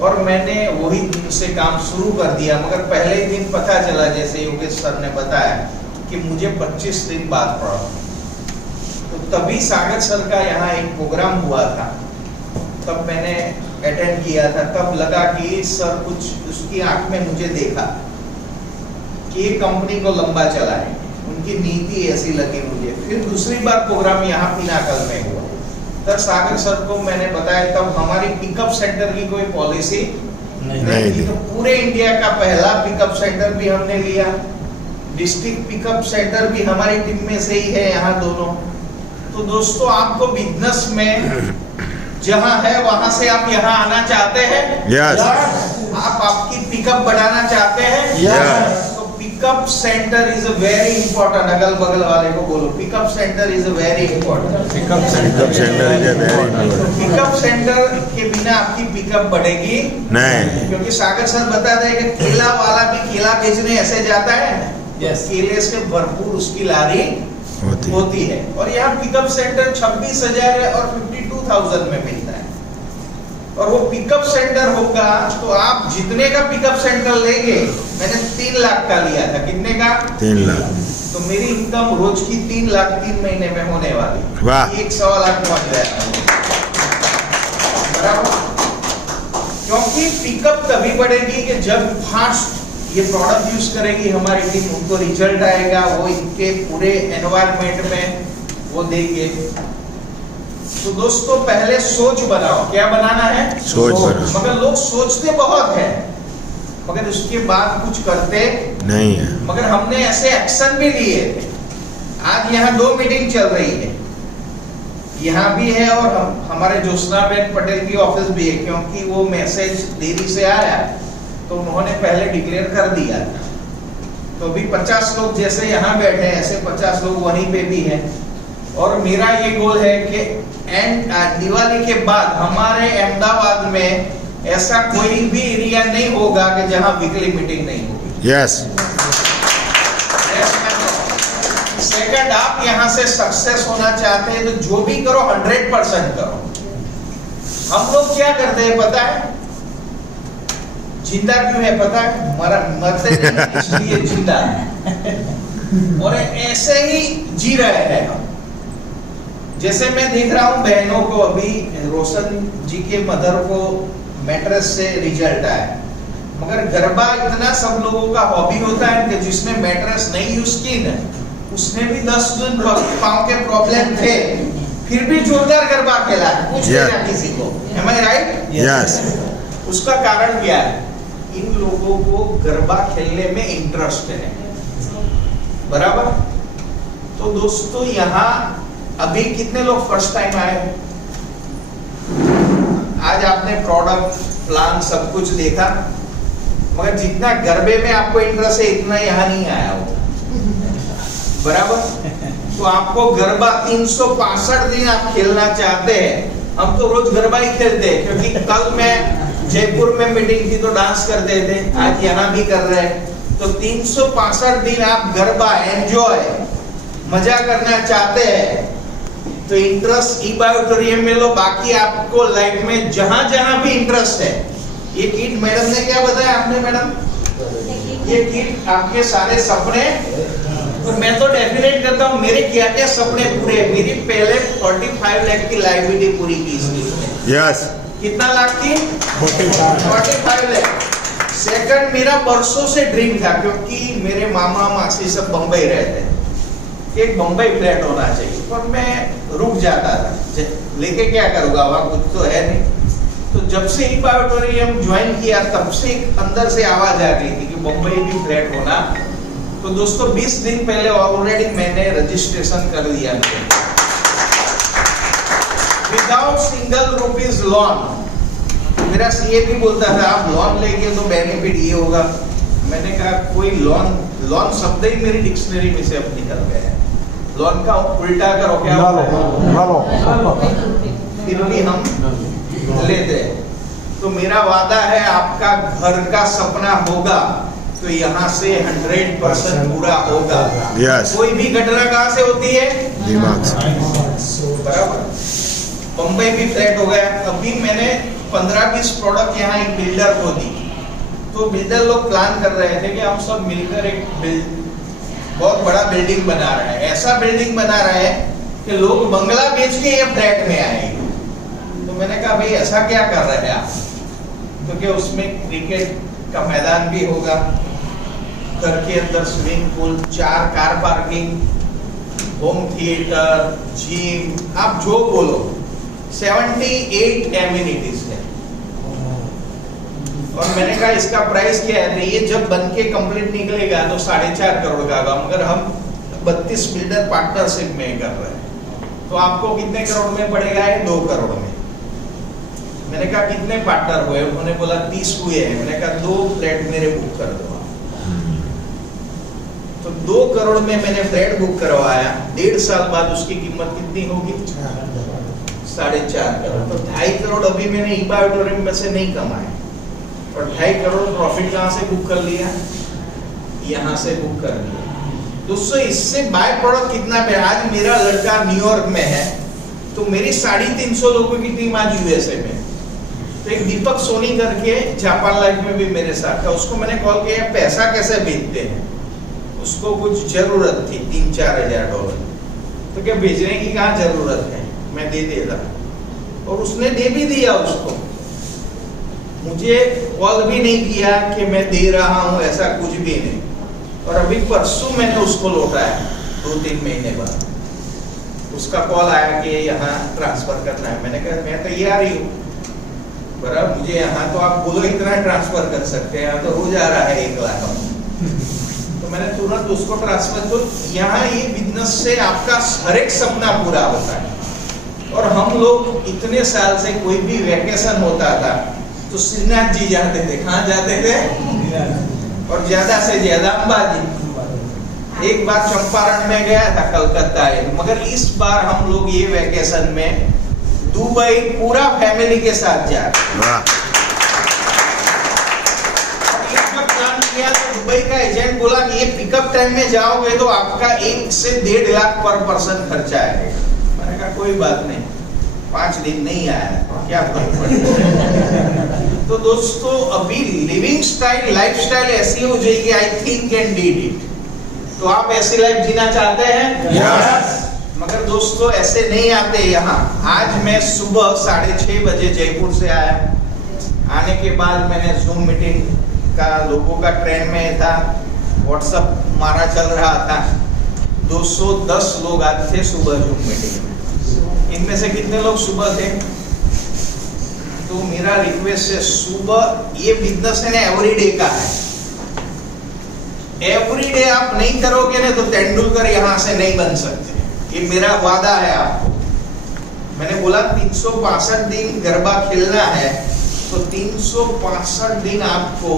और मैंने वही दिन से काम शुरू कर दिया। मगर पहले दिन पता चला, जैसे योगेश सर ने बताया, कि मुझे 25 दिन बाद पड़ा। तो तभी सागर सर का यहाँ एक प्रोग्राम हुआ था तब मैंने अटेंड किया था, तब लगा कि सर कुछ उसकी आंख में मुझे देखा कि ये कंपनी को लंबा चलाए, उनकी नीति ऐसी लगी मुझे। फिर दूसरी बार प्रोग्राम यहाँ पिनाकल में हुआ, तब सागर सर को मैंने बताया, तब हमारी पिकअप सेंटर की कोई पॉलिसी नहीं थी, तो पूरे इंडिया का पहला पिकअप सेंटर भी हमने लिया। डिस्ट्रिक्ट पिकअप सेंटर भी हमारी टीम में से ही है यहाँ दोनों। तो दोस्तों, आपको बिजनेस में जहाँ है वहां से आप यहाँ आना चाहते हैं? Yes. आप आपकी पिकअप बढ़ाना चाहते हैं? Yes. तो pickup centre is very important. अगल बगल वाले को बोलो, pickup centre is very important. Pickup centre is very important. Pickup centre के बिना आपकी पिकअप बढ़ेगी नहीं, क्योंकि सागर सर बता रहे कि केला वाला भी केला बेचने ऐसे जाता है, केले से भरपूर उसकी लारी होती है। और यहाँ पिकअप सेंटर 26,000 और 52,000 में मिलता है। और वो पिकअप सेंटर होगा तो आप जितने का पिकअप सेंटर लेंगे, मैंने 3 लाख का लिया था। कितने का? 3 लाख। तो मेरी इनकम रोज की 3 लाख 3 महीने में होने वाली। वाह। 1.25 लाख पहुंच जाएगा, बराबर। क्योंकि पिकअप तभी बढ़ेगी कि जब फास्ट ये प्रोडक्ट यूज करेगी हमारी टीम, उनको रिजल्ट आएगा, वो इनके पूरे एनवायरनमेंट में वो देंगे। तो दोस्तों, पहले सोच बनाओ। क्या बनाना है? सोच बनाओ। मगर लोग सोचते बहुत है, मगर उसके बाद कुछ करते नहीं है। मगर हमने ऐसे एक्शन भी लिए थे। आज यहाँ 2 मीटिंग चल रही है, यहाँ भी है और हमारे ज्योत्सनाबेन पटेल की ऑफिस भी है, क्योंकि वो मैसेज देरी से आया तो उन्होंने पहले डिक्लेयर कर दिया था। तो अभी 50 लोग जैसे यहाँ बैठे हैं, ऐसे 50 लोग वहीं पे भी हैं। और मेरा ये गोल है कि दिवाली के बाद हमारे अहमदाबाद में ऐसा कोई भी एरिया नहीं होगा कि जहाँ वीकली मीटिंग नहीं होगी। यस। सेकंड, आप यहाँ से सक्सेस होना चाहते हैं तो जो भी करो 100% करो। हम लोग क्या करते हैं पता है? जिंदा क्यों है पता है? मरते नहीं, इसलिए जिंदा है। और ऐसे ही जी रहे हैं हम। जैसे मैं देख रहा हूँ बहनों को, अभी रोशन जी के मदर को मैट्रेस से रिजल्ट आया, मगर गरबा इतना सब लोगों का हॉबी होता है कि जिसने मैट्रेस नहीं यूज की ना, उसने भी 10 दिन पांव के प्रॉब्लम थे, फिर भी जोरदार गरबा खेला। पूछ लेना किसी को, am I right? यस। उसका कारण क्या है? इन लोगों को गरबा खेलने में इंटरेस्ट है, बराबर। तो दोस्तों, यहाँ अभी कितने लोग फर्स्ट टाइम आए? आज आपने प्रोडक्ट प्लान सब कुछ देखा, मगर जितना गरबे में आपको इंटरेस्ट है इतना यहाँ नहीं आया हो, बराबर। तो आपको गरबा 365 दिन आप खेलना चाहते हैं। हम तो रोज गरबा ही खेलते हैं, क्योंकि कल मैं जयपुर में मीटिंग थी तो डांस करते थे, आज यहाँ भी कर रहे हैं। तो 365 दिन आप गरबा एंजॉय मजा करना चाहते हैं तो इंटरेस्ट ई-बायोटोरियम में लो। बाकी आपको लाइफ में जहां जहां भी इंटरेस्ट है, ये किट मैडम ने क्या बताया आपने मैडम? ये किट आपके सारे सपने, और मैं तो डेफिनेट करता हूँ मेरे क्या क्या सपने पूरे। मेरी पहले 45 लाख की लाइबिलिटी पूरी की इसमें। यस। कितना लाख की? 45 लाख। सेकंड, मेरा बरसों से ड्रीम था, क्योंकि मेरे मामा मासी सब बम्बई रहते हैं, एक बम्बई फ्लैट होना चाहिए, पर मैं रुक जाता था, लेके क्या करूँगा, वहाँ कुछ तो है नहीं। तो जब से ई-बायोटोरियम ज्वाइन किया, तब से अंदर से आवाज आ गई थी कि बम्बई भी फ्लैट होना। तो दोस्तों, 20 दिन पहले ऑलरेडी मैंने रजिस्ट्रेशन कर दिया विदाउट सिंगल रुपीज लॉन। मेरा सीए भी बोलता था आप लोन लेंगे तो बेनिफिट ये होगा। मैंने कहा कोई लोन शब्द ही मेरी डिक्शनरी में से अब निकल गया है। लोन का उल्टा करो क्या फिर भी हम लेते हैं। तो मेरा वादा है, आपका घर का सपना होगा तो यहाँ से 100% पूरा होगा। यस। कोई भी घटना कहाँ से होती है? दिमाग से। बराबर। बम्बई भी फ्लैट हो गया। अभी मैंने 15-20 प्रोडक्ट यहाँ एक बिल्डर को दी, तो बिल्डर लोग प्लान कर रहे थे कि हम सब मिलकर एक बहुत बड़ा बिल्डिंग बना रहे हैं। ऐसा बिल्डिंग बना रहे हैं कि लोग बंगला बेच के ये फ्लैट में आएंगे। तो मैंने कहा भाई ऐसा क्या कर रहे हैं आप, क्योंकि उसमें क्रिकेट का मैदान भी होगा, घर के अंदर swimming pool, 4 car parking, home theatre, gym, आप जो बोलो 78 एमिनिटीज है। और मैंने कहा इसका प्राइस क्या है, तो ये जब बन के कंप्लीट निकलेगा तो 4.5 करोड़ का होगा, मगर हम 32 बिल्डर पार्टनरशिप में कर रहे हैं, तो आपको कितने करोड़ में पड़ेगा? 2 करोड़ में। मैंने कहा कितने पार्टनर हुए? उन्होंने बोला 30 हुए हैं। मैंने कहा 2 फ्लैट मेरे बुक कर दो। तो 2 करोड़ में मैंने फ्लैट बुक करवाया। 1.5 साल बाद उसकी कीमत कितनी होगी? 4.5 करोड़। तो 2.5 करोड़ अभी मैंने ईबा ऑडिटोरियम में से नहीं कमाए, और 2.5 करोड़ प्रॉफिट कहाँ से बुक कर लिया? यहाँ से बुक कर लिया। दोस्तों इससे बाय प्रोडक्ट कितना है? आज मेरा लड़का न्यूयॉर्क में है, तो मेरी 350 लोगों की टीम आज यूएसए में। तो एक दीपक सोनी करके जापान लाइफ में भी मेरे साथ था, उसको मैंने कॉल किया पैसा कैसे भेजते हैं, उसको कुछ जरूरत थी 3-4 हजार डॉलर। तो क्या भेजने की कहाँ जरूरत है, मैं दे देता, और उसने दे भी दिया उसको। मुझे कॉल भी नहीं किया कि मैं दे रहा हूं, ऐसा कुछ भी नहीं। और अभी परसों मैंने उसको लौटाया 2-3 महीने बाद, उसका कॉल आया कि यहाँ ट्रांसफर करना है। मैंने कहा मैं तैयार ही हूँ, बराबर मुझे यहाँ तो आप बोलो इतना ट्रांसफर कर सकते हैं, यहाँ तो हो जा रहा है 1 लाख। तो मैंने तुरंत उसको ट्रांसफर। तो यहाँ ये बिजनेस से आपका हर एक सपना पूरा होता है। और हम लोग इतने साल से कोई भी वैकेशन होता था तो श्रीनाथ जी जाते थे। कहाँ जाते थे? और ज्यादा से ज्यादा अंबाजी। एक बार चंपारण में गया था, कलकत्ता है, मगर इस बार हम लोग ये वैकेशन में दुबई पूरा फैमिली के साथ जा रहे। प्लान किया तो दुबई का एजेंट बोला कि ये पिकअप टाइम में जाओगे तो आपका 1 से 1.5 लाख पर पर्सन खर्चा आएगा। मैंने कहा कोई बात नहीं, 5 दिन नहीं आया, क्या फर्क पड़ेगा। तो दोस्तों अभी लिविंग स्टाइल, लाइफ स्टाइल ऐसी हो जाएगी, I think and did it. तो आप ऐसी लाइफ जीना चाहते हैं? Yes. मगर दोस्तों ऐसे नहीं आते यहाँ। आज मैं सुबह 6:30 बजे जयपुर से आया। आने के बाद मैंने जूम मीटिंग का लोगों का ट्रेन में था, व्हाट्सएप मारा चल रहा था। 210 लोग आज थे सुबह जूम मीटिंग में। इनमें से कितने लोग सुबह थे? तो मेरा रिक्वेस्ट है, सुबह ये बिजनेस है ना एवरीडे का है। एवरीडे आप नहीं करोगे ना तो तेंदुलकर यहाँ से नहीं बन सकते, ये मेरा वादा है आपको। मैंने बोला 365 दिन गरबा खेलना है, तो 365 दिन आपको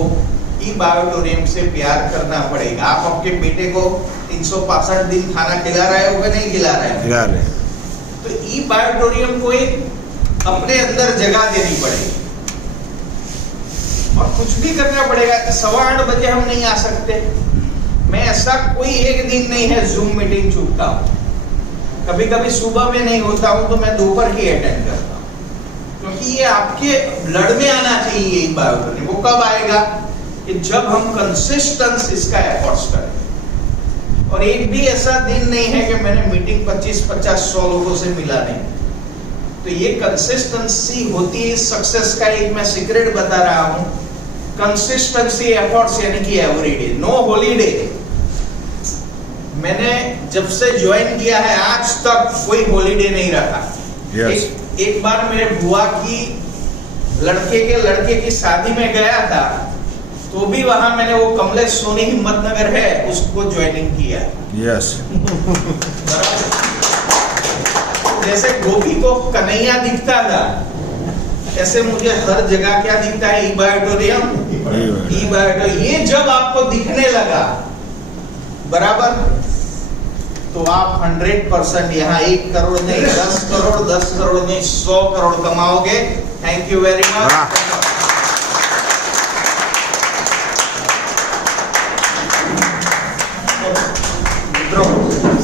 ईबा ऑडिटोरियम से प्यार करना पड़ेगा। आप अपने बेटे को 365 दिन खाना खिला रहे हो कि नहीं खिला रहे हो? खिला रहे। तो ईबा ऑडिटोरियम को एक अपने अंदर जगह देनी पड़ेगी, और कुछ भी करना पड़ेगा। 8:15 बजे हम नहीं आ सकते। मैं ऐसा कोई एक दिन नहीं है जूम मीटिंग चूकता हूँ। कभी कभी सुबह में नहीं होता हूँ तो मैं दोपहर की अटेंड करता हूँ, क्योंकि ये आपके ब्लड में आना चाहिए। ईबा ऑडिटोरियम वो कब आएगा? कि जब हम कंसिस्टेंस इसका एफर्ट्स करें। और एक भी ऐसा दिन नहीं है कि मैंने मीटिंग 25-50-100 लोगों से मिला नहीं। तो ये कंसिस्टेंसी होती है सक्सेस का। एक मैं सीक्रेट बता रहा हूँ, कंसिस्टेंसी एफर्ट्स, यानी कि एवरीडे, नो हॉलीडे। मैंने जब से ज्वाइन किया है आज तक कोई हॉलीडे नहीं रखा। Yes. एक बार मेरे बुआ की लड़के की शादी में गया था, तो भी वहां मैंने वो कमलेश सोनी हिम्मतनगर है उसको ज्वाइनिंग किया। Yes. जैसे गोपी को कन्हैया दिखता था, ऐसे मुझे हर जगह क्या दिखता है? ईबा ऑडिटोरियम। ईबा ऑडिटोरियम ये जब आपको दिखने लगा बराबर, तो आप 100% यहाँ 1 करोड़ नहीं 10 करोड़, 10 करोड़ नहीं 100 करोड़ कमाओगे। Thank you very much.